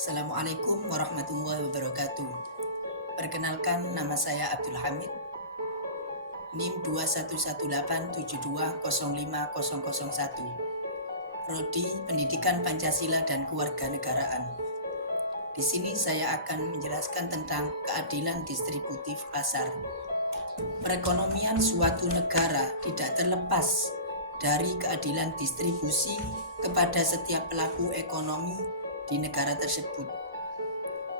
Assalamualaikum warahmatullahi wabarakatuh. Perkenalkan, nama saya Abdul Hamid, NIM 211872050001, Prodi Pendidikan Pancasila dan Kewarganegaraan. Di sini saya akan menjelaskan tentang keadilan distributif pasar. Perekonomian suatu negara tidak terlepas dari keadilan distribusi kepada setiap pelaku ekonomi di negara tersebut.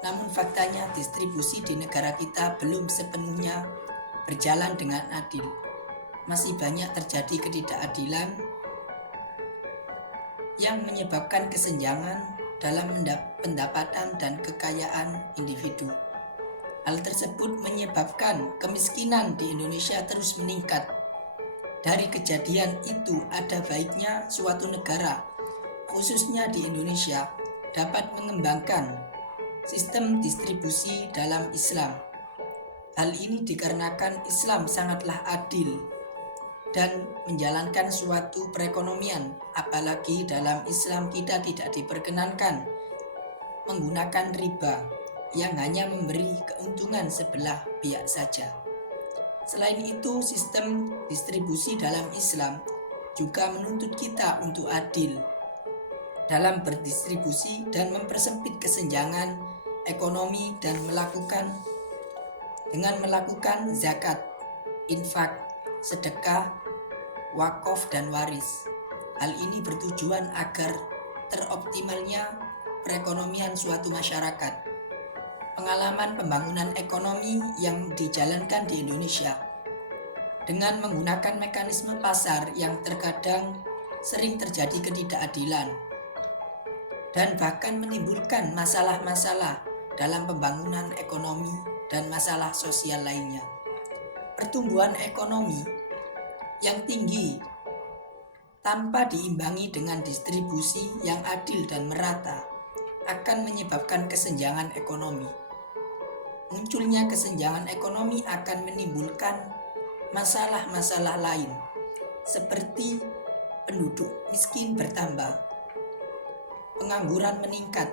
Namun faktanya distribusi di negara kita belum sepenuhnya berjalan dengan adil. Masih banyak terjadi ketidakadilan yang menyebabkan kesenjangan dalam pendapatan dan kekayaan individu. Hal tersebut menyebabkan kemiskinan di Indonesia terus meningkat. Dari kejadian itu ada baiknya suatu negara, khususnya di Indonesia, dapat mengembangkan sistem distribusi dalam Islam. Hal ini dikarenakan Islam sangatlah adil dan menjalankan suatu perekonomian, apalagi dalam Islam kita tidak diperkenankan menggunakan riba yang hanya memberi keuntungan sebelah pihak saja. Selain itu, sistem distribusi dalam Islam juga menuntut kita untuk adil dalam berdistribusi dan mempersempit kesenjangan ekonomi dan melakukan zakat, infak, sedekah, wakaf dan waris. Hal ini bertujuan agar teroptimalnya perekonomian suatu masyarakat. Pengalaman pembangunan ekonomi yang dijalankan di Indonesia dengan menggunakan mekanisme pasar yang terkadang sering terjadi ketidakadilan dan bahkan menimbulkan masalah-masalah dalam pembangunan ekonomi dan masalah sosial lainnya. Pertumbuhan ekonomi yang tinggi tanpa diimbangi dengan distribusi yang adil dan merata akan menyebabkan kesenjangan ekonomi. Munculnya kesenjangan ekonomi akan menimbulkan masalah-masalah lain seperti penduduk miskin bertambah, pengangguran meningkat,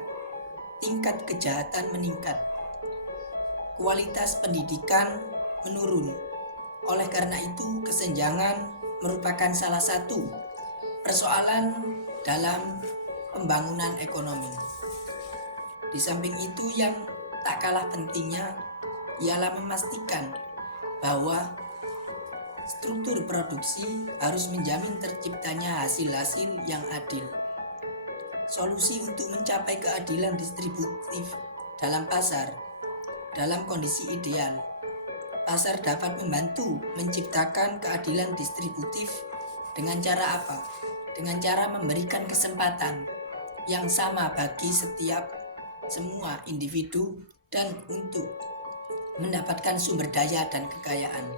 tingkat kejahatan meningkat, kualitas pendidikan menurun. Oleh karena itu, kesenjangan merupakan salah satu persoalan dalam pembangunan ekonomi. Di samping itu, yang tak kalah pentingnya ialah memastikan bahwa struktur produksi harus menjamin terciptanya hasil-hasil yang adil. Solusi untuk mencapai keadilan distributif dalam pasar. Dalam kondisi ideal, pasar dapat membantu menciptakan keadilan distributif dengan cara apa? Dengan cara memberikan kesempatan yang sama bagi semua individu dan untuk mendapatkan sumber daya dan kekayaan.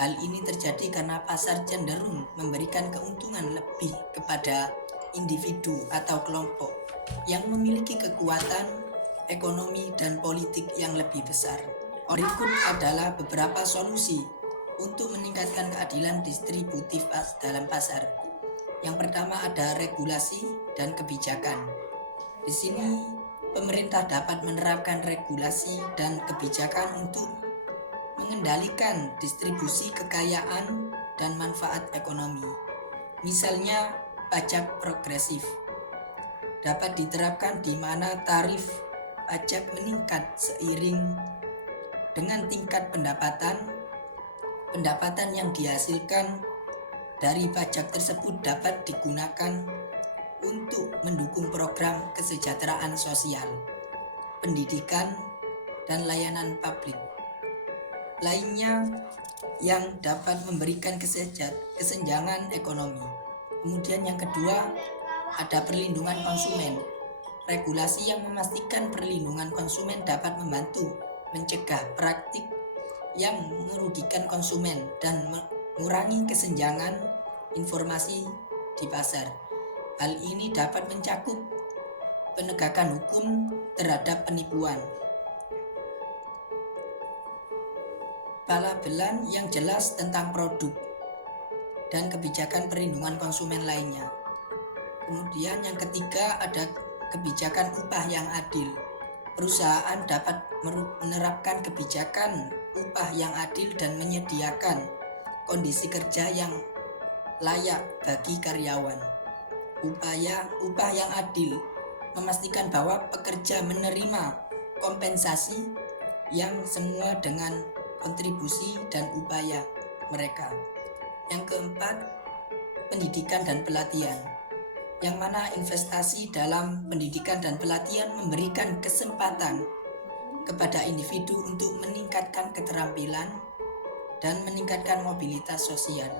Hal ini terjadi karena pasar cenderung memberikan keuntungan lebih kepada individu atau kelompok yang memiliki kekuatan ekonomi dan politik yang lebih besar. Berikut adalah beberapa solusi untuk meningkatkan keadilan distributif dalam pasar. Yang pertama ada regulasi dan kebijakan. Di sini pemerintah dapat menerapkan regulasi dan kebijakan untuk mengendalikan distribusi kekayaan dan manfaat ekonomi. Misalnya, pajak progresif dapat diterapkan di mana tarif pajak meningkat seiring dengan tingkat pendapatan yang dihasilkan dari pajak tersebut dapat digunakan untuk mendukung program kesejahteraan sosial, pendidikan, dan layanan publik lainnya yang dapat memberikan kesenjangan ekonomi. Kemudian yang kedua, ada perlindungan konsumen. Regulasi yang memastikan perlindungan konsumen dapat membantu mencegah praktik yang merugikan konsumen dan mengurangi kesenjangan informasi di pasar. Hal ini dapat mencakup penegakan hukum terhadap penipuan, pelabelan yang jelas tentang produk, dan kebijakan perlindungan konsumen lainnya. Kemudian yang ketiga ada kebijakan upah yang adil. Perusahaan dapat menerapkan kebijakan upah yang adil dan menyediakan kondisi kerja yang layak bagi karyawan. Upah yang adil memastikan bahwa pekerja menerima kompensasi yang semua dengan kontribusi dan upaya mereka. Yang keempat, pendidikan dan pelatihan, yang mana investasi dalam pendidikan dan pelatihan memberikan kesempatan kepada individu untuk meningkatkan keterampilan dan meningkatkan mobilitas sosial.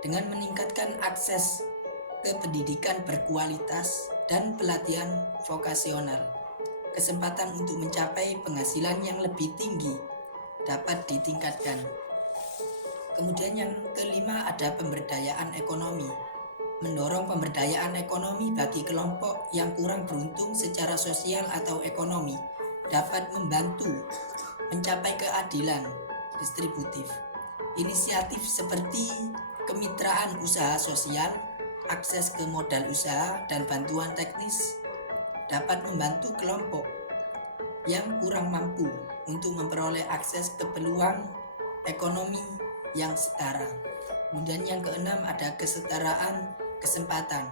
Dengan meningkatkan akses ke pendidikan berkualitas dan pelatihan vokasional, kesempatan untuk mencapai penghasilan yang lebih tinggi dapat ditingkatkan. Kemudian yang kelima ada pemberdayaan ekonomi. Mendorong pemberdayaan ekonomi bagi kelompok yang kurang beruntung secara sosial atau ekonomi dapat membantu mencapai keadilan distributif. Inisiatif seperti kemitraan usaha sosial, akses ke modal usaha, dan bantuan teknis dapat membantu kelompok yang kurang mampu untuk memperoleh akses ke peluang ekonomi yang setara. Kemudian yang keenam ada kesetaraan kesempatan.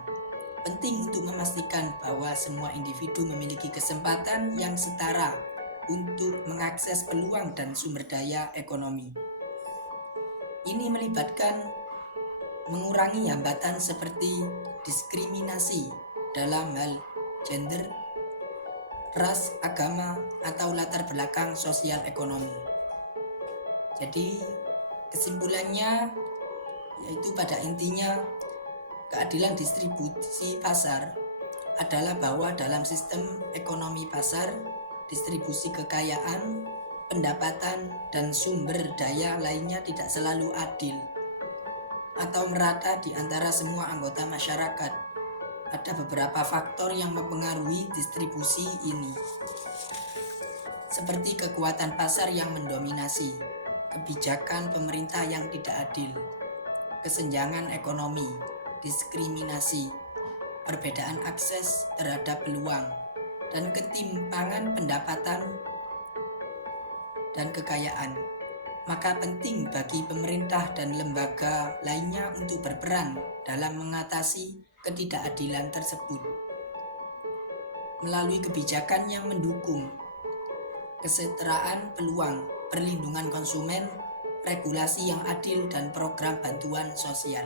Penting untuk memastikan bahwa semua individu memiliki kesempatan yang setara untuk mengakses peluang dan sumber daya ekonomi. Ini melibatkan mengurangi hambatan seperti diskriminasi dalam hal gender, ras, agama, atau latar belakang sosial ekonomi. Jadi kesimpulannya yaitu pada intinya keadilan distribusi pasar adalah bahwa dalam sistem ekonomi pasar, distribusi kekayaan, pendapatan, dan sumber daya lainnya tidak selalu adil atau merata di antara semua anggota masyarakat. Ada beberapa faktor yang mempengaruhi distribusi ini, seperti kekuatan pasar yang mendominasi, kebijakan pemerintah yang tidak adil, kesenjangan ekonomi, diskriminasi, perbedaan akses terhadap peluang, dan ketimpangan pendapatan dan kekayaan. Maka penting bagi pemerintah dan lembaga lainnya untuk berperan dalam mengatasi ketidakadilan tersebut melalui kebijakan yang mendukung kesetaraan peluang, perlindungan konsumen, regulasi yang adil, dan program bantuan sosial.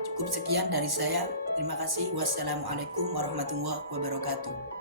Cukup sekian dari saya. Terima kasih. Wassalamualaikum warahmatullahi wabarakatuh.